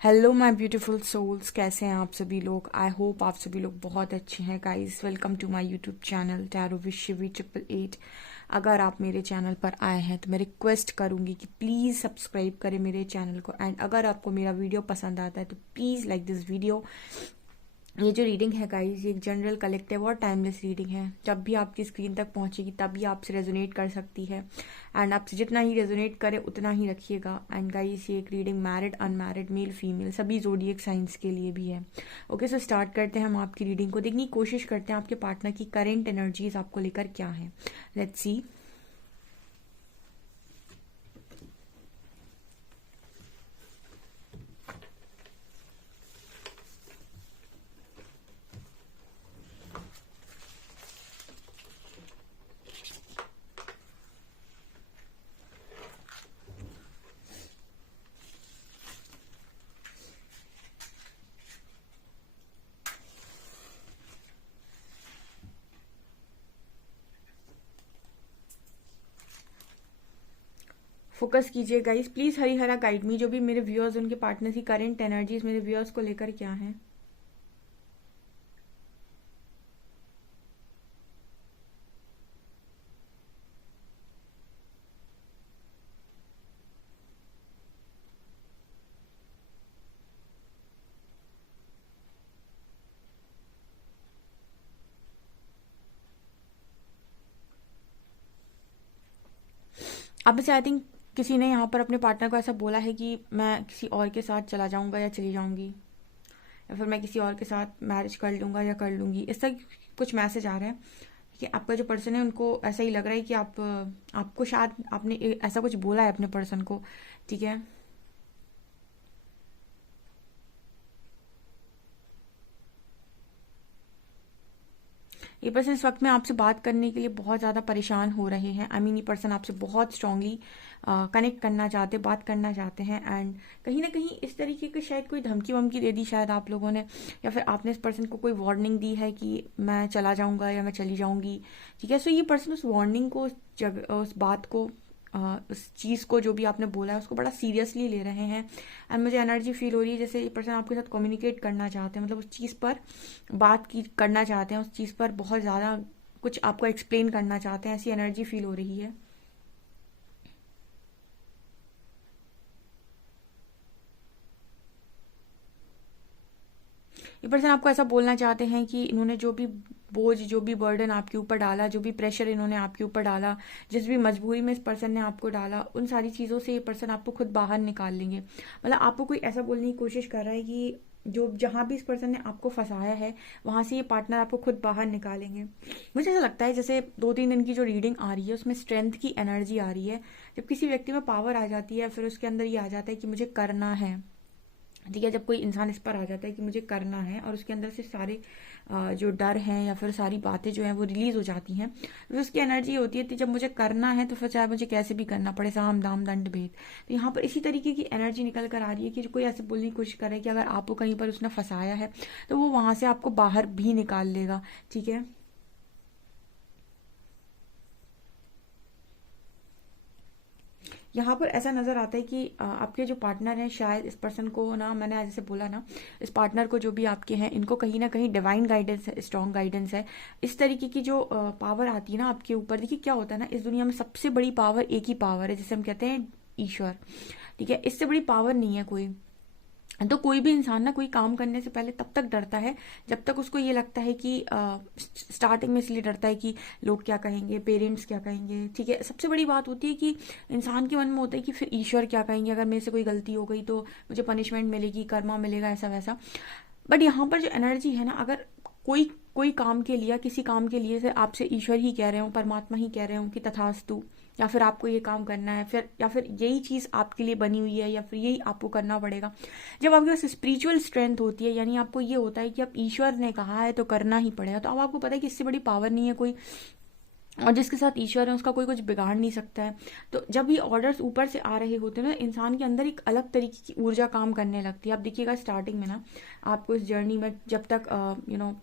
Hello my beautiful souls, कैसे हैं आप सभी लोग। आई होप आप सभी लोग बहुत अच्छे हैं। Guys, welcome to my YouTube channel tarot with Shivi 888। अगर आप मेरे चैनल पर आए हैं तो मैं रिक्वेस्ट करूंगी कि प्लीज़ सब्सक्राइब करें मेरे चैनल को। एंड अगर आपको मेरा वीडियो पसंद आता है तो प्लीज़ लाइक दिस वीडियो। ये जो रीडिंग है गाइस, ये एक जनरल कलेक्टिव और टाइमलेस रीडिंग है। जब भी आपकी स्क्रीन तक पहुंचेगी तभी आपसे रेजोनेट कर सकती है। एंड आपसे जितना ही रेजोनेट करे उतना ही रखिएगा। एंड गाइस, ये एक reading married unmarried male female सभी जोडिएक साइंस के लिए भी है। ओके, सो स्टार्ट करते हैं हम आपकी रीडिंग को। देखने की कोशिश करते हैं आपके पार्टनर की करेंट एनर्जीज आपको लेकर क्या है। Let's see. फोकस कीजिए गाइस, प्लीज हरी हरा गाइड मी। जो भी मेरे व्यूअर्स, उनके पार्टनर की करेंट एनर्जीज मेरे व्यूअर्स को लेकर क्या है। अब से आई थिंक किसी ने यहाँ पर अपने पार्टनर को ऐसा बोला है कि मैं किसी और के साथ चला जाऊंगा या चली जाऊंगी, या फिर मैं किसी और के साथ मैरिज कर लूंगा या कर लूंगी। इस तरह कुछ मैसेज आ रहे हैं कि आपका जो पर्सन है उनको ऐसा ही लग रहा है कि आपको शायद आपने ऐसा कुछ बोला है अपने पर्सन को। ठीक है, ये पर्सन इस वक्त में आपसे बात करने के लिए बहुत ज़्यादा परेशान हो रहे हैं। आई मीन, ये पर्सन आपसे बहुत स्ट्रांगली कनेक्ट करना चाहते, बात करना चाहते हैं। एंड कहीं ना कहीं इस तरीके की शायद कोई धमकी वमकी दे दी शायद आप लोगों ने, या फिर आपने इस पर्सन को कोई वार्निंग दी है कि मैं चला जाऊंगा या मैं चली जाऊंगी। ठीक है, सो ये पर्सन उस वार्निंग को, उस बात को, उस चीज़ को जो भी आपने बोला है उसको बड़ा सीरियसली ले रहे हैं। एंड मुझे एनर्जी फील हो रही है जैसे ये पर्सन आपके साथ कम्युनिकेट करना चाहते हैं, मतलब उस चीज़ पर बात की करना चाहते हैं, उस चीज़ पर बहुत ज़्यादा कुछ आपको एक्सप्लेन करना चाहते हैं। ऐसी एनर्जी फील हो रही है। ये पर्सन आपको ऐसा बोलना चाहते हैं कि इन्होंने जो भी बोझ, जो भी बर्डन आपके ऊपर डाला, जो भी प्रेशर इन्होंने आपके ऊपर डाला, जिस भी मजबूरी में इस पर्सन ने आपको डाला, उन सारी चीज़ों से ये पर्सन आपको खुद बाहर निकाल लेंगे। मतलब आपको कोई ऐसा बोलने की कोशिश कर रहा है कि जो जहां भी इस पर्सन ने आपको फंसाया है वहां से ये पार्टनर आपको खुद बाहर निकालेंगे। मुझे ऐसा लगता है जैसे 2-3 दिन की जो रीडिंग आ रही है उसमें स्ट्रेंथ की एनर्जी आ रही है। जब किसी व्यक्ति में पावर आ जाती है, फिर उसके अंदर ये आ जाता है कि मुझे करना है। ठीक है, जब कोई इंसान इस पर आ जाता है कि मुझे करना है और उसके अंदर से सारे जो डर हैं या फिर सारी बातें जो हैं वो रिलीज हो जाती हैं, तो उसकी एनर्जी होती है कि जब मुझे करना है तो फिर चाहे मुझे कैसे भी करना पड़े, साम दाम दंड भेद। तो यहाँ पर इसी तरीके की एनर्जी निकल कर आ रही है कि कोई ऐसे बोलने की कोशिश कर रहा है कि अगर आपको कहीं पर उसने फंसाया है तो वो वहां से आपको बाहर भी निकाल लेगा। ठीक है, यहाँ पर ऐसा नजर आता है कि आपके जो पार्टनर हैं, शायद इस पर्सन को ना, मैंने जैसे बोला ना, इस पार्टनर को जो भी आपके हैं इनको कहीं ना कहीं डिवाइन गाइडेंस है, स्ट्रॉन्ग गाइडेंस है। इस तरीके की जो पावर आती है ना आपके ऊपर, देखिए क्या होता है ना, इस दुनिया में सबसे बड़ी पावर एक ही पावर है जिसे हम कहते हैं ईश्वर। ठीक है, इससे बड़ी पावर नहीं है कोई। तो कोई भी इंसान ना कोई काम करने से पहले तब तक डरता है जब तक उसको ये लगता है कि स्टार्टिंग में इसलिए डरता है कि लोग क्या कहेंगे, पेरेंट्स क्या कहेंगे। ठीक है, सबसे बड़ी बात होती है कि इंसान के मन में होता है कि फिर ईश्वर क्या कहेंगे, अगर मेरे से कोई गलती हो गई तो मुझे पनिशमेंट मिलेगी, कर्मा मिलेगा, ऐसा वैसा। बट यहाँ पर जो एनर्जी है ना, अगर कोई कोई काम के लिए, किसी काम के लिए से आपसे ईश्वर ही कह रहे हो, परमात्मा ही कह रहे हो कि तथास्तु, या फिर आपको ये काम करना है, फिर या फिर यही चीज़ आपके लिए बनी हुई है, या फिर यही आपको करना पड़ेगा। जब आपके पास स्पिरिचुअल स्ट्रेंथ होती है, यानी आपको ये होता है कि अब ईश्वर ने कहा है तो करना ही पड़ेगा, तो अब आपको पता है कि इससे बड़ी पावर नहीं है कोई। और जिसके साथ ईश्वर है उसका कोई कुछ बिगाड़ नहीं सकता है। तो जब ये ऑर्डर्स ऊपर से आ रहे होते हैं ना, इंसान के अंदर एक अलग तरीके की ऊर्जा काम करने लगती है। आप देखिएगा स्टार्टिंग में ना, आपको इस जर्नी में जब तक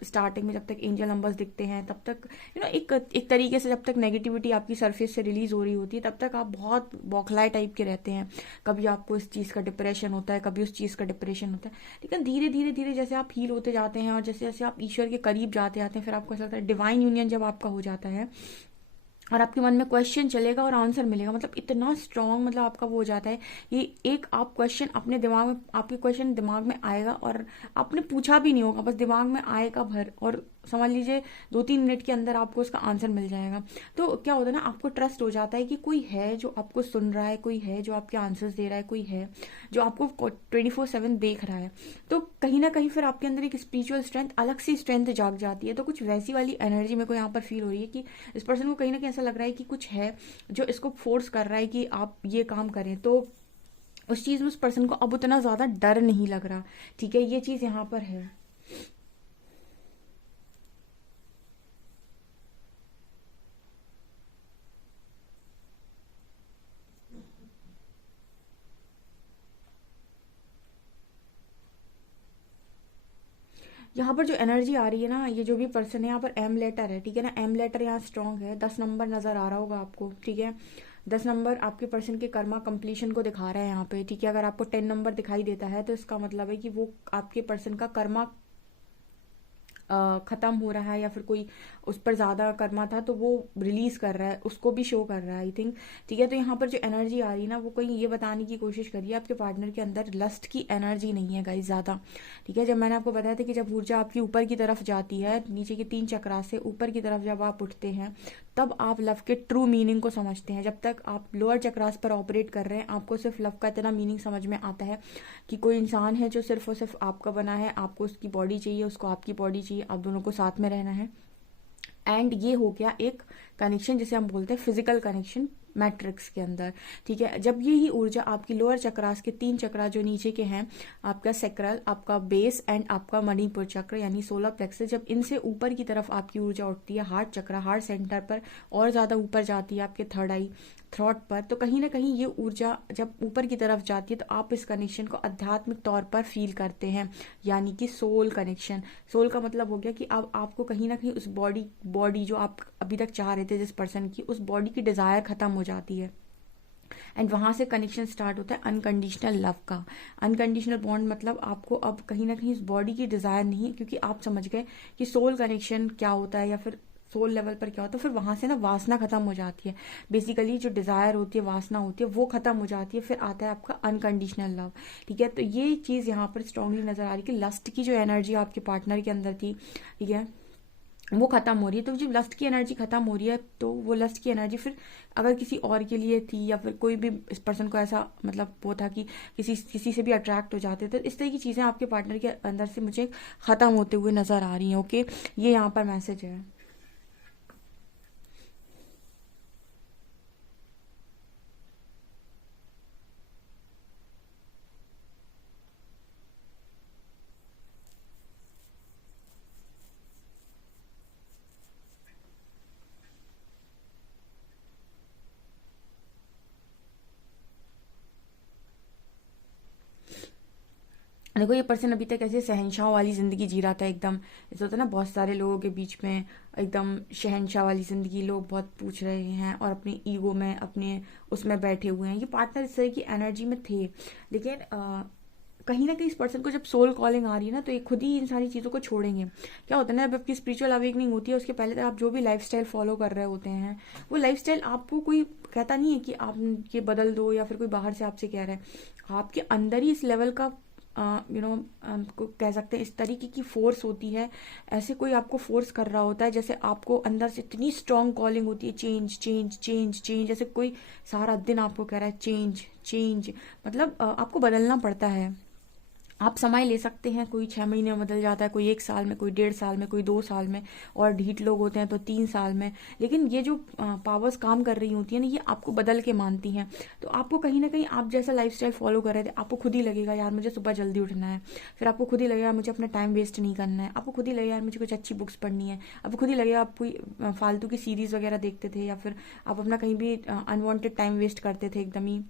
स्टार्टिंग में जब तक एंजल नंबर्स दिखते हैं, तब तक एक तरीके से जब तक नेगेटिविटी आपकी सरफेस से रिलीज हो रही होती है, तब तक आप बहुत बौखलाए टाइप के रहते हैं। कभी आपको इस चीज़ का डिप्रेशन होता है, कभी उस चीज़ का डिप्रेशन होता है। लेकिन धीरे धीरे धीरे जैसे आप हील होते जाते हैं और जैसे जैसे आप ईश्वर के करीब जाते जाते हैं, फिर आपको ऐसा लगता है डिवाइन यूनियन जब आपका हो जाता है और आपके मन में क्वेश्चन चलेगा और आंसर मिलेगा, मतलब इतना स्ट्रांग मतलब आपका वो हो जाता है कि एक आप क्वेश्चन अपने दिमाग में, आपके क्वेश्चन दिमाग में आएगा और आपने पूछा भी नहीं होगा, बस दिमाग में आएगा भर, और समझ लीजिए 2-3 मिनट के अंदर आपको उसका आंसर मिल जाएगा। तो क्या होता है ना, आपको ट्रस्ट हो जाता है कि कोई है जो आपको सुन रहा है, कोई है जो आपके आंसर्स दे रहा है, कोई है जो आपको 24/7 देख रहा है। तो कहीं ना कहीं फिर आपके अंदर एक स्पिरिचुअल स्ट्रेंथ, अलग सी स्ट्रेंथ जाग जाती है। तो कुछ वैसी वाली एनर्जी मेरे को यहाँ पर फील हो रही है कि इस पर्सन को कहीं ना कहीं ऐसा लग रहा है कि कुछ है जो इसको फोर्स कर रहा है कि आप ये काम करें। तो उस चीज़ में उस पर्सन को अब उतना ज़्यादा डर नहीं लग रहा। ठीक है, ये चीज़ यहाँ पर है। यहाँ पर जो एनर्जी आ रही है ना, ये जो भी पर्सन है यहाँ पर एम लेटर है, ठीक है ना, एम लेटर यहाँ स्ट्रांग है। 10 नंबर नजर आ रहा होगा आपको, ठीक है। 10 नंबर आपके पर्सन के कर्मा कंप्लीशन को दिखा रहा है यहाँ पे, ठीक है। अगर आपको 10 नंबर दिखाई देता है तो इसका मतलब है कि वो आपके पर्सन का कर्मा खत्म हो रहा है, या फिर कोई उस पर ज्यादा कर्मा था तो वो रिलीज कर रहा है, उसको भी शो कर रहा है, आई थिंक। ठीक है, तो यहाँ पर जो एनर्जी आ रही है ना, वो कहीं ये बताने की कोशिश करिए आपके पार्टनर के अंदर लस्ट की एनर्जी नहीं है गाइस ज्यादा। ठीक है, जब मैंने आपको बताया था कि जब ऊर्जा आपकी ऊपर की तरफ जाती है, नीचे के 3 चक्रा से ऊपर की तरफ जब आप उठते हैं, तब आप लव के ट्रू मीनिंग को समझते हैं। जब तक आप लोअर चक्रास पर ऑपरेट कर रहे हैं, आपको सिर्फ लव का इतना मीनिंग समझ में आता है कि कोई इंसान है जो सिर्फ और सिर्फ आपका बना है, आपको उसकी बॉडी चाहिए, उसको आपकी बॉडी चाहिए, आप दोनों को साथ में रहना है। एंड ये हो गया एक कनेक्शन जिसे हम बोलते हैं फिजिकल कनेक्शन मैट्रिक्स के अंदर। ठीक है, जब ये ही ऊर्जा आपकी लोअर चक्रास के 3 चक्रा जो नीचे के हैं, आपका सेक्रल, आपका बेस एंड आपका मणिपुर चक्र यानी सोलर प्लेक्सस, जब इनसे ऊपर की तरफ आपकी ऊर्जा उठती है हार्ट चक्र, हार्ट सेंटर पर, और ज्यादा ऊपर जाती है आपके थर्ड आई, थ्रॉट पर, तो कहीं ना कहीं ये ऊर्जा जब ऊपर की तरफ जाती है तो आप इस कनेक्शन को आध्यात्मिक तौर पर फील करते हैं, यानी कि सोल कनेक्शन। सोल का मतलब हो गया कि अब आपको कहीं ना कहीं उस बॉडी बॉडी जो आप अभी तक चाह रहे थे जिस पर्सन की, उस बॉडी की डिजायर खत्म हो जाती है। एंड वहां से कनेक्शन स्टार्ट होता है अनकंडीशनल लव का। अनकंडीशनल बॉन्ड मतलब आपको अब कहीं ना कहीं इस बॉडी की डिजायर नहीं है, क्योंकि आप समझ गए कि सोल कनेक्शन क्या होता है, या फिर सोल लेवल पर क्या होता है। फिर वहां से ना वासना खत्म हो जाती है, बेसिकली जो डिजायर होती है, वासना होती है, वो खत्म हो जाती है। फिर आता है आपका अनकंडीशनल लव। ठीक है, तो ये चीज यहाँ पर स्ट्रांगली नजर आ रही है कि लस्ट की जो एनर्जी आपके पार्टनर के अंदर थी, ठीक है, वो खत्म हो रही है। तो जब लस्ट की एनर्जी खत्म हो रही है, तो वो लस्ट की एनर्जी फिर अगर किसी और के लिए थी, या फिर कोई भी इस पर्सन को ऐसा मतलब वो था कि किसी किसी से भी अट्रैक्ट हो जाते थे, इस तरह की चीजें आपके पार्टनर के अंदर से मुझे खत्म होते हुए नजर आ रही हैं। ओके, ये यहाँ पर मैसेज है। देखो, ये पर्सन अभी तक ऐसे शहनशाह वाली जिंदगी जी रहा था एकदम। ऐसा होता है ना बहुत सारे लोगों के बीच में, एकदम शहनशाह वाली जिंदगी, लोग बहुत पूछ रहे हैं और अपने ईगो में, अपने उसमें बैठे हुए हैं। ये पार्टनर इस तरह की एनर्जी में थे, लेकिन कहीं ना कहीं इस पर्सन को जब सोल कॉलिंग आ रही है ना, तो ये खुद ही इन सारी चीज़ों को छोड़ेंगे। क्या होता है ना, जब आपकी स्पिरिचुअल अवेकनिंग होती है, उसके पहले तक आप जो भी लाइफस्टाइल फॉलो कर रहे होते हैं, वो लाइफस्टाइल आपको कोई कहता नहीं है कि आप ये बदल दो, या फिर कोई बाहर से आपसे कह रहा है। आपके अंदर ही इस लेवल का को कह सकते हैं इस तरीके की फोर्स होती है। ऐसे कोई आपको फोर्स कर रहा होता है, जैसे आपको अंदर से इतनी स्ट्रांग कॉलिंग होती है, चेंज चेंज चेंज चेंज, जैसे कोई सारा दिन आपको कह रहा है चेंज चेंज, मतलब आपको बदलना पड़ता है। आप समय ले सकते हैं, कोई 6 महीने में बदल जाता है, कोई 1 साल में, कोई 1.5 साल में, कोई 2 साल में, और ढीठ लोग होते हैं तो 3 साल में। लेकिन ये जो पावर्स काम कर रही होती हैं ना, ये आपको बदल के मानती हैं। तो आपको कहीं ना कहीं, आप जैसा लाइफस्टाइल फॉलो कर रहे थे, आपको खुद ही लगेगा यार मुझे सुबह जल्दी उठना है, फिर आपको खुद ही लगेगा मुझे अपना टाइम वेस्ट नहीं करना है, आपको खुद ही लगेगा यार मुझे कुछ अच्छी बुक्स पढ़नी है, आपको खुद ही लगेगा आप कोई फालतू की सीरीज़ वगैरह देखते थे, या फिर आप अपना कहीं भी अनवांटेड टाइम वेस्ट करते थे एकदम ही,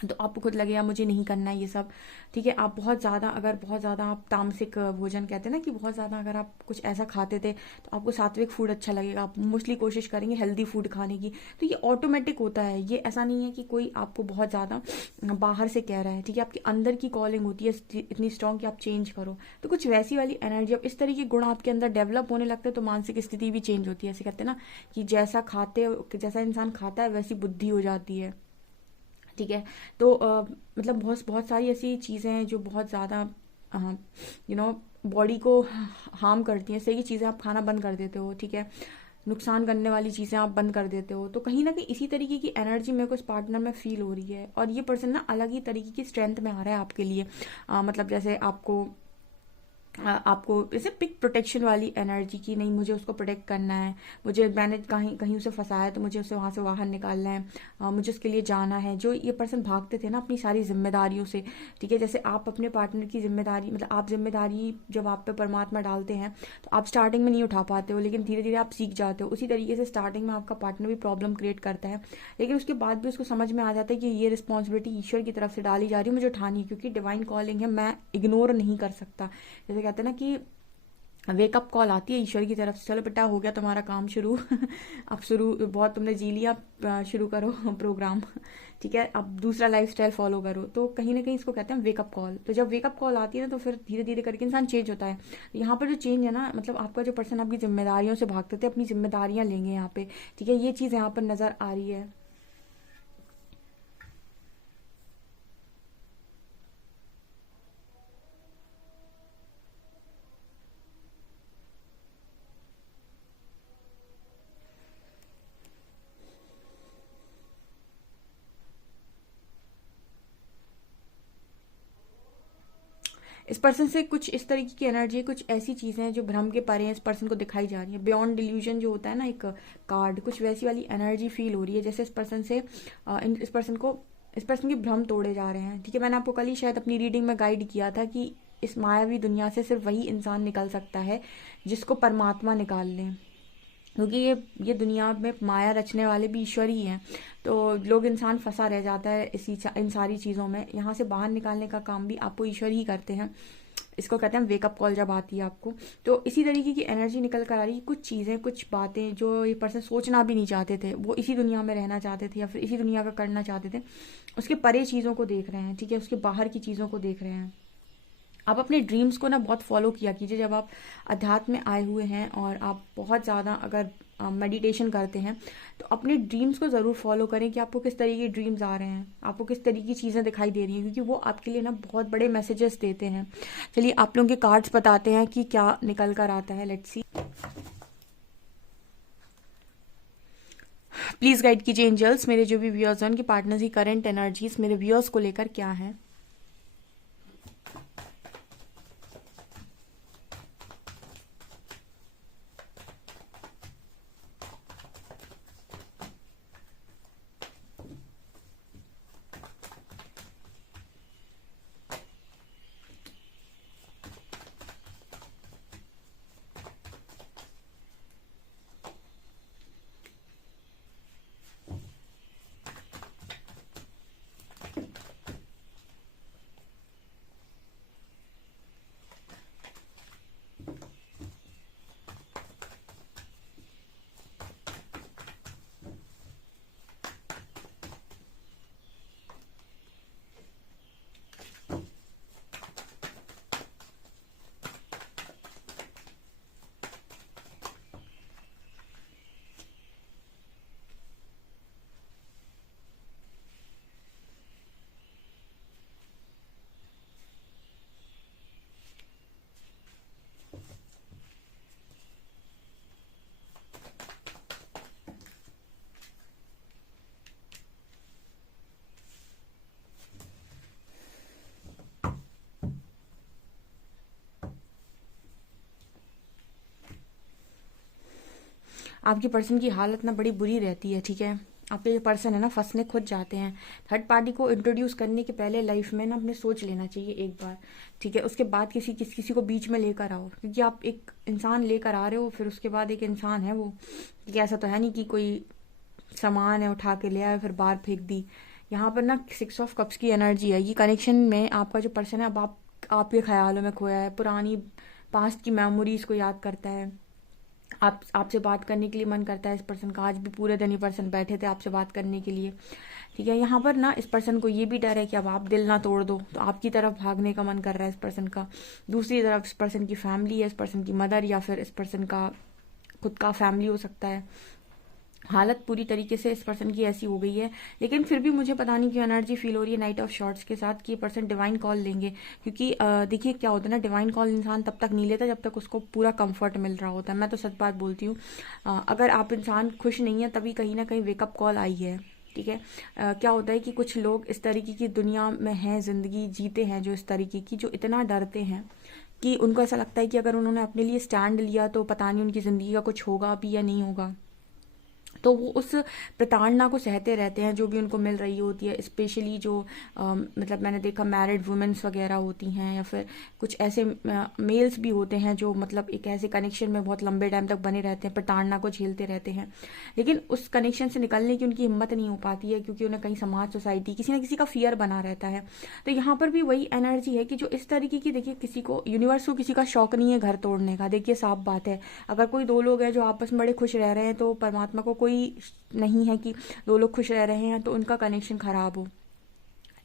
तो आपको खुद लगेगा मुझे नहीं करना है ये सब। ठीक है, आप बहुत ज़्यादा, अगर बहुत ज़्यादा आप तामसिक भोजन कहते हैं ना, कि बहुत ज़्यादा अगर आप कुछ ऐसा खाते थे तो आपको सात्विक फूड अच्छा लगेगा, आप मोस्टली कोशिश करेंगे हेल्दी फूड खाने की। तो ये ऑटोमेटिक होता है, ये ऐसा नहीं है कि कोई आपको बहुत ज़्यादा बाहर से कह रहा है। ठीक है, आपके अंदर की कॉलिंग होती है इतनी स्ट्रांग कि आप चेंज करो। तो कुछ वैसी वाली एनर्जी, अब इस तरह के गुण आपके अंदर डेवलप होने लगते हैं तो मानसिक स्थिति भी चेंज होती है। ऐसे कहते हैं ना कि जैसा इंसान खाता है वैसी बुद्धि हो जाती है। ठीक है, तो मतलब बहुत बहुत सारी ऐसी चीज़ें हैं जो बहुत ज़्यादा यू नो बॉडी को हार्म करती हैं। सही चीज़ें आप खाना बंद कर देते हो, ठीक है, नुकसान करने वाली चीज़ें आप बंद कर देते हो। तो कहीं ना कहीं इसी तरीके की एनर्जी मेरे को इस पार्टनर में फील हो रही है, और ये पर्सन ना अलग ही तरीके की स्ट्रेंथ में आ रहा है आपके लिए। मतलब जैसे आपको जैसे पिक प्रोटेक्शन वाली एनर्जी की, नहीं मुझे उसको प्रोटेक्ट करना है, मुझे मैंने कहीं कहीं उसे फंसाया है तो मुझे उसे वहां से बाहर निकालना है, मुझे उसके लिए जाना है। जो ये पर्सन भागते थे ना अपनी सारी जिम्मेदारियों से, ठीक है, जैसे आप अपने पार्टनर की जिम्मेदारी, मतलब आप जिम्मेदारी जब आप पे परमात्मा डालते हैं तो आप स्टार्टिंग में नहीं उठा पाते हो, लेकिन धीरे धीरे आप सीख जाते हो। उसी तरीके से स्टार्टिंग में आपका पार्टनर भी प्रॉब्लम क्रिएट करता है, लेकिन उसके बाद भी उसको समझ में आ जाता है कि ये रिस्पॉन्सिबिलिटी ईश्वर की तरफ से डाली जा रही है, मुझे उठानी है, क्योंकि डिवाइन कॉलिंग है, मैं इग्नोर नहीं कर सकता। जैसे कहते हैं ना कि वेकअप कॉल आती है ईश्वर की तरफ से, चलो बेटा हो गया तुम्हारा काम शुरू अब शुरू, बहुत तुमने जी लिया, अब शुरू करो प्रोग्राम। ठीक है, अब दूसरा लाइफस्टाइल फॉलो करो। तो कहीं ना कहीं इसको कहते हैं वेकअप कॉल। तो जब वेकअप कॉल आती है ना, तो फिर धीरे धीरे करके इंसान चेंज होता है। यहाँ पर जो चेंज है ना, मतलब आपका जो पर्सन आपकी जिम्मेदारियों से भागते थे, अपनी जिम्मेदारियां लेंगे यहाँ पे। ठीक है, ये चीज़ यहाँ पर नज़र आ रही है। इस पर्सन से कुछ इस तरीके की एनर्जी, कुछ ऐसी चीजें हैं जो भ्रम के परे हैं, इस पर्सन को दिखाई जा रही है। बियॉन्ड डिल्यूजन जो होता है ना एक कार्ड, कुछ वैसी वाली एनर्जी फील हो रही है, जैसे इस पर्सन से इस पर्सन के भ्रम तोड़े जा रहे हैं। ठीक है, मैंने आपको कल ही शायद अपनी रीडिंग में गाइड किया था कि इस मायावी दुनिया से सिर्फ वही इंसान निकल सकता है जिसको परमात्मा निकाल ले, क्योंकि ये दुनिया में माया रचने वाले भी ईश्वर ही हैं। तो लोग, इंसान फंसा रह जाता है इन सारी चीज़ों में। यहाँ से बाहर निकालने का काम भी आपको ईश्वर ही करते हैं। इसको कहते हैं वेकअप कॉल जब आती है आपको। तो इसी तरीके की एनर्जी निकल कर आ रही है। कुछ चीज़ें, कुछ बातें जो ये पर्सन सोचना भी नहीं चाहते थे, वो इसी दुनिया में रहना चाहते थे या फिर इसी दुनिया का करना चाहते थे, उसके परे चीज़ों को देख रहे हैं। ठीक है, उसके बाहर की चीज़ों को देख रहे हैं। आप अपने ड्रीम्स को ना बहुत फॉलो किया कीजिए। जब आप अध्यात्म में आए हुए हैं और आप बहुत ज़्यादा अगर मेडिटेशन करते हैं, तो अपने ड्रीम्स को ज़रूर फॉलो करें कि आपको किस तरीके के ड्रीम्स आ रहे हैं, आपको किस तरीके की चीज़ें दिखाई दे रही हैं, क्योंकि वो आपके लिए ना बहुत बड़े मैसेजेस देते हैं। चलिए आप लोगों के कार्ड्स बताते हैं कि क्या निकल कर आता है। लेट्स सी, प्लीज़ गाइड कीजिए एंजल्स, मेरे जो भी व्यूअर्स हैं उनकी पार्टनर्स की करंट एनर्जीज मेरे व्यूअर्स को लेकर क्या है। आपकी पर्सन की हालत ना बड़ी बुरी रहती है, ठीक है। आपके जो पर्सन है ना फंसने खुद जाते हैं। थर्ड पार्टी को इंट्रोड्यूस करने के पहले लाइफ में ना अपने सोच लेना चाहिए एक बार, ठीक है। उसके बाद किसी को बीच में लेकर आओ, क्योंकि आप एक इंसान लेकर आ रहे हो, फिर उसके बाद एक इंसान है वो, ठीक है। ऐसा तो है नहीं कि कोई सामान है उठा के ले आए फिर बाहर फेंक दी। यहाँ पर ना 6 ऑफ कप्स की एनर्जी है। ये कनेक्शन में आपका जो पर्सन है अब आपके ख्यालों में खोया है, पुरानी पास्ट की मेमोरीज को याद करता है। आपसे बात करने के लिए मन करता है इस पर्सन का। आज भी पूरे दिन ये पर्सन बैठे थे आपसे बात करने के लिए, ठीक है। यहाँ पर ना इस पर्सन को ये भी डर है कि अब आप दिल ना तोड़ दो, तो आपकी तरफ भागने का मन कर रहा है इस पर्सन का। दूसरी तरफ इस पर्सन की फैमिली है, इस पर्सन की मदर या फिर इस पर्सन का खुद का फैमिली हो सकता है। हालत पूरी तरीके से इस पर्सन की ऐसी हो गई है, लेकिन फिर भी मुझे पता नहीं क्यों एनर्जी फील हो रही है नाइट ऑफ शॉर्ट्स के साथ कि ये पर्सन डिवाइन कॉल लेंगे। क्योंकि देखिए क्या होता है ना, डिवाइन कॉल इंसान तब तक नहीं लेता जब तक उसको पूरा कंफर्ट मिल रहा होता है। मैं तो सच बात बोलती हूँ। अगर आप इंसान खुश नहीं है तभी कहीं ना कहीं वेकअप कॉल आई है, ठीक है। क्या होता है कि कुछ लोग इस तरीके की दुनिया में हैं, जिंदगी जीते हैं जो इस तरीके की, जो इतना डरते हैं कि उनको ऐसा लगता है कि अगर उन्होंने अपने लिए स्टैंड लिया तो पता नहीं उनकी ज़िंदगी का कुछ होगा भी या नहीं होगा। तो वो उस प्रताड़ना को सहते रहते हैं जो भी उनको मिल रही होती है। स्पेशली जो मतलब मैंने देखा मैरिड वुमेन्स वगैरह होती हैं, या फिर कुछ ऐसे मेल्स भी होते हैं जो मतलब एक ऐसे कनेक्शन में बहुत लंबे टाइम तक बने रहते हैं, प्रताड़ना को झेलते रहते हैं, लेकिन उस कनेक्शन से निकलने की उनकी हिम्मत नहीं हो पाती है, क्योंकि उन्हें कहीं समाज, सोसाइटी, किसी ना किसी का फियर बना रहता है। तो यहाँ पर भी वही एनर्जी है कि जो इस तरीके की, देखिए किसी को, यूनिवर्स को किसी का शौक नहीं है घर तोड़ने का। देखिए साफ बात है, अगर कोई दो लोग हैं जो आपस में बड़े खुश रह रहे हैं तो परमात्मा को कोई नहीं है कि दो लोग खुश रह रहे हैं तो उनका कनेक्शन खराब हो।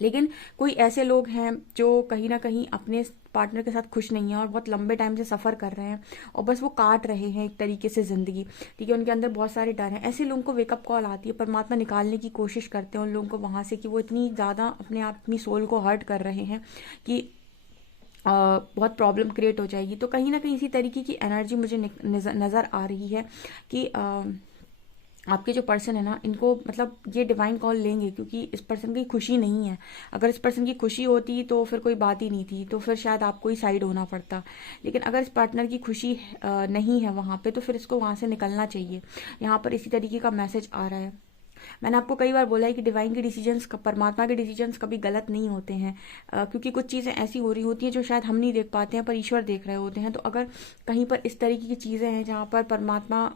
लेकिन कोई ऐसे लोग हैं जो कहीं ना कहीं अपने पार्टनर के साथ खुश नहीं है और बहुत लंबे टाइम से सफ़र कर रहे हैं और बस वो काट रहे हैं एक तरीके से ज़िंदगी, ठीक है। उनके अंदर बहुत सारे डर हैं। ऐसे लोगों को वेकअप कॉल आती है, परमात्मा निकालने की कोशिश करते हैं उन लोगों को वहाँ से कि वो इतनी ज़्यादा अपने आप, अपनी सोल को हर्ट कर रहे हैं कि बहुत प्रॉब्लम क्रिएट हो जाएगी। तो कहीं ना कहीं इसी तरीके की एनर्जी मुझे नज़र आ रही है कि आपके जो पर्सन है ना, इनको मतलब ये डिवाइन कॉल लेंगे क्योंकि इस पर्सन की खुशी नहीं है। अगर इस पर्सन की खुशी होती तो फिर कोई बात ही नहीं थी, तो फिर शायद आपको ही साइड होना पड़ता। लेकिन अगर इस पार्टनर की खुशी नहीं है वहाँ पे, तो फिर इसको वहाँ से निकलना चाहिए। यहाँ पर इसी तरीके का मैसेज आ रहा है। मैंने आपको कई बार बोला है कि डिवाइन के डिसीजंस, परमात्मा के डिसीजंस कभी गलत नहीं होते हैं, क्योंकि कुछ चीज़ें ऐसी हो रही होती हैं जो शायद हम नहीं देख पाते हैं पर ईश्वर देख रहे होते हैं। तो अगर कहीं पर इस तरीके की चीज़ें हैं जहाँ पर परमात्मा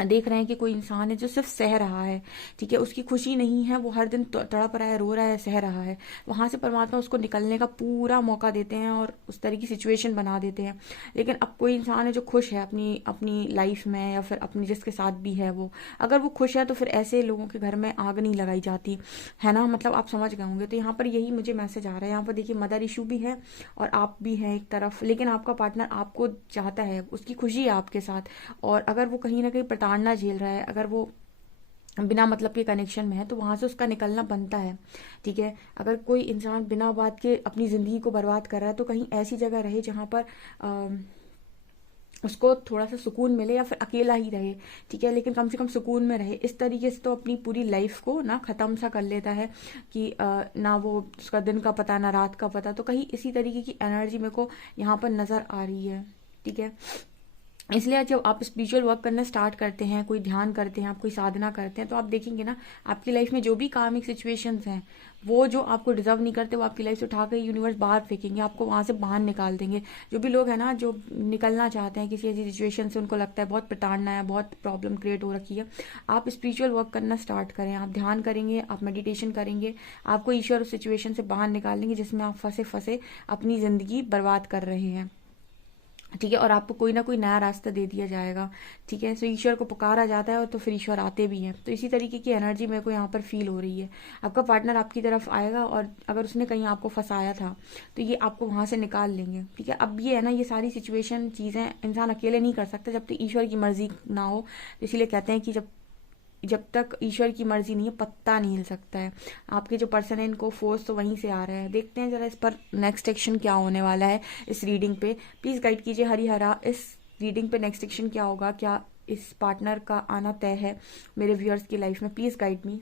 देख रहे हैं कि कोई इंसान है जो सिर्फ सह रहा है, ठीक है, उसकी खुशी नहीं है, वो हर दिन तड़प रहा है, रो रहा है, सह रहा है, वहां से परमात्मा उसको निकलने का पूरा मौका देते हैं और उस तरह की सिचुएशन बना देते हैं। लेकिन अब कोई इंसान है जो खुश है अपनी अपनी लाइफ में, या फिर अपनी जिसके साथ भी है वो, अगर वो खुश है तो फिर ऐसे लोगों के घर में आग नहीं लगाई जाती है ना। मतलब आप समझ गए होंगे। तो यहाँ पर यही मुझे मैसेज आ रहा है। यहाँ पर देखिए मदर इशू भी है और आप भी हैं एक तरफ, लेकिन आपका पार्टनर आपको चाहता है, उसकी खुशी है आपके साथ। और अगर वो कहीं ना कहीं प्रताड़ना झेल रहा है, अगर वो बिना मतलब के कनेक्शन में है, तो वहां से उसका निकलना बनता है, ठीक है। अगर कोई इंसान बिना बात के अपनी ज़िंदगी को बर्बाद कर रहा है तो कहीं ऐसी जगह रहे जहाँ पर उसको थोड़ा सा सुकून मिले, या फिर अकेला ही रहे, ठीक है, लेकिन कम से कम सुकून में रहे। इस तरीके से तो अपनी पूरी लाइफ को ना ख़त्म सा कर लेता है कि ना वो उसका दिन का पता ना रात का पता। तो कहीं इसी तरीके की एनर्जी मेरे को यहाँ पर नज़र आ रही है, ठीक है। इसलिए जब आप स्पिरिचुअल वर्क करना स्टार्ट करते हैं, कोई ध्यान करते हैं, आप कोई साधना करते हैं, तो आप देखेंगे ना आपकी लाइफ में जो भी कार्मिक सिचुएशंस हैं, वो जो आपको डिजर्व नहीं करते, वो आपकी लाइफ से उठा कर यूनिवर्स बाहर फेंकेंगे, आपको वहां से बाहर निकाल देंगे। जो भी लोग हैं ना जो निकलना चाहते हैं किसी ऐसी सिचुएशन से, उनको लगता है बहुत प्रताड़ना है, बहुत प्रॉब्लम क्रिएट हो रखी है, आप स्पिरिचुअल वर्क करना स्टार्ट करें। आप ध्यान करेंगे, आप मेडिटेशन करेंगे, आपको ईश्वर उस सिचुएशन से बाहर निकालेंगे जिसमें आप फंसे फंसे अपनी ज़िंदगी बर्बाद कर रहे हैं, ठीक है। और आपको कोई ना कोई नया रास्ता दे दिया जाएगा, ठीक है। सो ईश्वर को पुकारा जाता है और तो फिर ईश्वर आते भी हैं। तो इसी तरीके की एनर्जी मेरे को यहाँ पर फील हो रही है। आपका पार्टनर आपकी तरफ आएगा और अगर उसने कहीं आपको फंसाया था तो ये आपको वहां से निकाल लेंगे, ठीक है। अब ये है ना, ये सारी सिचुएशन चीज़ें इंसान अकेले नहीं कर सकता जब तक ईश्वर की मर्जी ना हो। तो इसीलिए कहते हैं कि जब जब तक ईश्वर की मर्जी नहीं है पत्ता नहीं हिल सकता है। आपके जो पर्सन है इनको फोर्स तो वहीं से आ रहा है। देखते हैं जरा इस पर नेक्स्ट एक्शन क्या होने वाला है इस रीडिंग पे। प्लीज गाइड कीजिए हरिहरा, इस रीडिंग पे नेक्स्ट एक्शन क्या होगा, क्या इस पार्टनर का आना तय है मेरे व्यूअर्स की लाइफ में। Please guide me.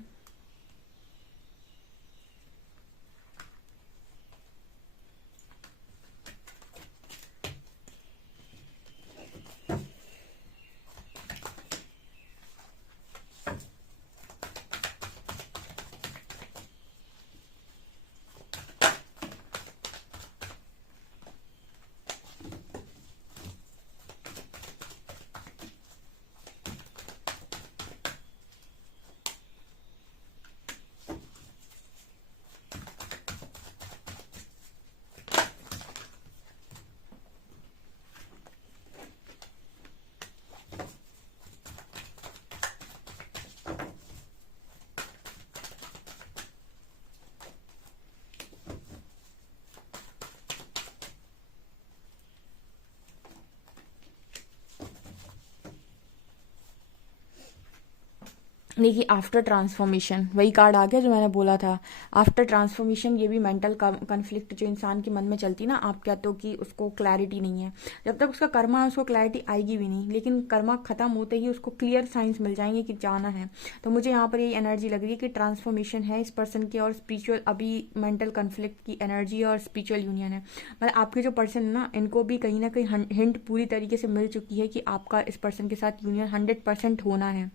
देखिए आफ्टर ट्रांसफॉर्मेशन वही कार्ड आ गया जो मैंने बोला था। आफ्टर ट्रांसफॉर्मेशन ये भी मेंटल कन्फ्लिक्ट जो इंसान के मन में चलती ना, आप कहते हो कि उसको क्लैरिटी नहीं है, जब तक उसका कर्मा है उसको क्लैरिटी आएगी भी नहीं, लेकिन कर्मा खत्म होते ही उसको क्लियर साइंस मिल जाएंगे कि जाना है। तो मुझे यहाँ पर ये एनर्जी लग रही है कि ट्रांसफॉर्मेशन है इस पर्सन की, और स्पिरिचुअल अभी मेंटल कन्फ्लिक्ट की एनर्जी और स्पिरिचुअल यूनियन है। मतलब आपके जो पर्सन है ना, इनको भी कहीं ना कहीं हिंट पूरी तरीके से मिल चुकी है कि आपका इस पर्सन के साथ यूनियन 100% होना है।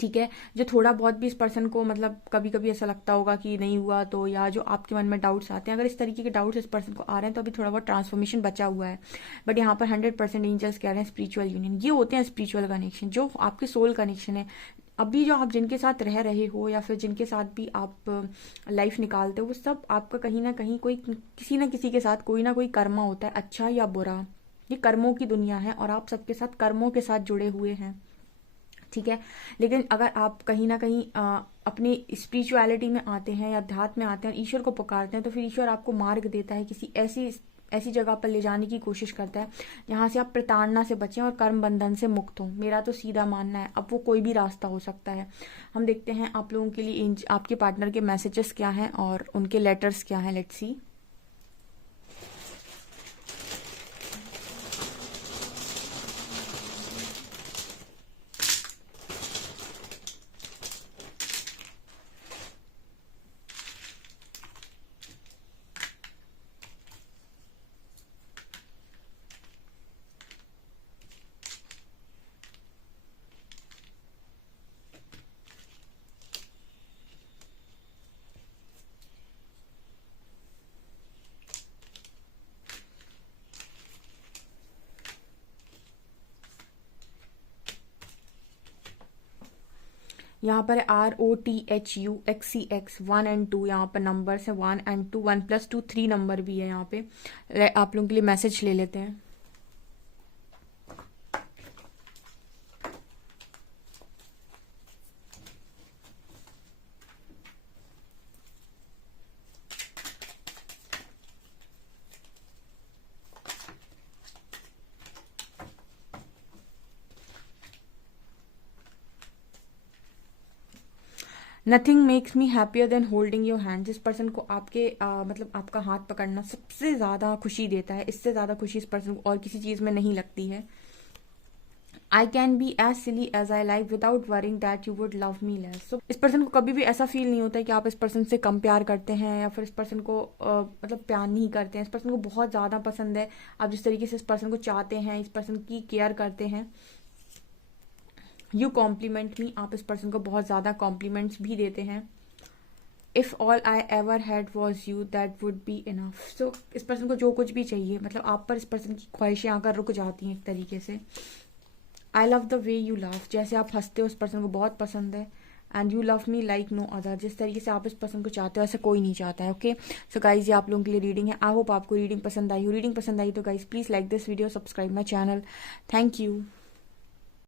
ठीक है, जो थोड़ा बहुत भी इस पर्सन को मतलब कभी कभी ऐसा लगता होगा कि नहीं हुआ तो, या जो आपके मन में डाउट्स आते हैं, अगर इस तरीके के डाउट्स इस पर्सन को आ रहे हैं तो अभी थोड़ा बहुत ट्रांसफॉर्मेशन बचा हुआ है। बट यहाँ पर 100% एंजल्स कह रहे हैं स्पिरिचुअल यूनियन, ये होते हैं स्पिरिचुअल कनेक्शन जो आपके सोल कनेक्शन है। अभी जो आप जिनके साथ रह रहे हो या फिर जिनके साथ भी आप लाइफ निकालते हो, वो सब आपका कहीं ना कहीं कोई किसी ना किसी के साथ कोई ना कोई कर्मा होता है, अच्छा या बुरा। ये कर्मों की दुनिया है और आप सबके साथ कर्मों के साथ जुड़े हुए हैं। ठीक है, लेकिन अगर आप कहीं ना कहीं अपनी स्पिरिचुअलिटी में आते हैं या अध्यात्म में आते हैं और ईश्वर को पुकारते हैं, तो फिर ईश्वर आपको मार्ग देता है, किसी ऐसी ऐसी जगह पर ले जाने की कोशिश करता है जहां से आप प्रताड़ना से बचें और कर्म बंधन से मुक्त हों। मेरा तो सीधा मानना है, अब वो कोई भी रास्ता हो सकता है। हम देखते हैं आप लोगों के लिए आपके पार्टनर के मैसेजेस क्या हैं और उनके लेटर्स क्या हैं। Let's see. यहाँ पर ROTHUXCX 1 और 2, यहाँ पर नंबर्स है 1 और 2, 1+2 3 नंबर भी है यहाँ पे। आप लोगों के लिए मैसेज ले लेते हैं। Nothing makes me happier than holding your hand. जिस पर्सन को आपके मतलब आपका हाथ पकड़ना सबसे ज़्यादा खुशी देता है, इससे ज़्यादा खुशी इस पर्सन को और किसी चीज़ में नहीं लगती है। I can be as silly as I like without worrying that you would love me less. So इस पर्सन को कभी भी ऐसा फील नहीं होता है कि आप इस पर्सन से कम प्यार करते हैं या फिर इस पर्सन को मतलब प्यार नहीं करते हैं। इस पर्सन को बहुत ज़्यादा पसंद है आप जिस तरीके से इस पर्सन को चाहते हैं, इस पर्सन की केयर करते हैं। यू कॉम्प्लीमेंट मी, आप इस पर्सन को बहुत ज़्यादा कॉम्प्लीमेंट्स भी देते हैं। If all I ever had was you that would be enough. So इस पर्सन को जो कुछ भी चाहिए, मतलब आप पर इस पर्सन की ख्वाहिशें आकर रुक जाती हैं एक तरीके से। I love the way you love, जैसे आप हंसते हो इस पर्सन को बहुत पसंद है। And you love me like no other, जिस तरीके से आप इस पर्सन को चाहते हो ऐसा कोई नहीं चाहता है। ओके, सो गाइज ये आप लोगों के लिए रीडिंग है। आई होप आपको रीडिंग पसंद आई हो। रीडिंग पसंद आई तो guys please like this video, subscribe my channel. Thank you.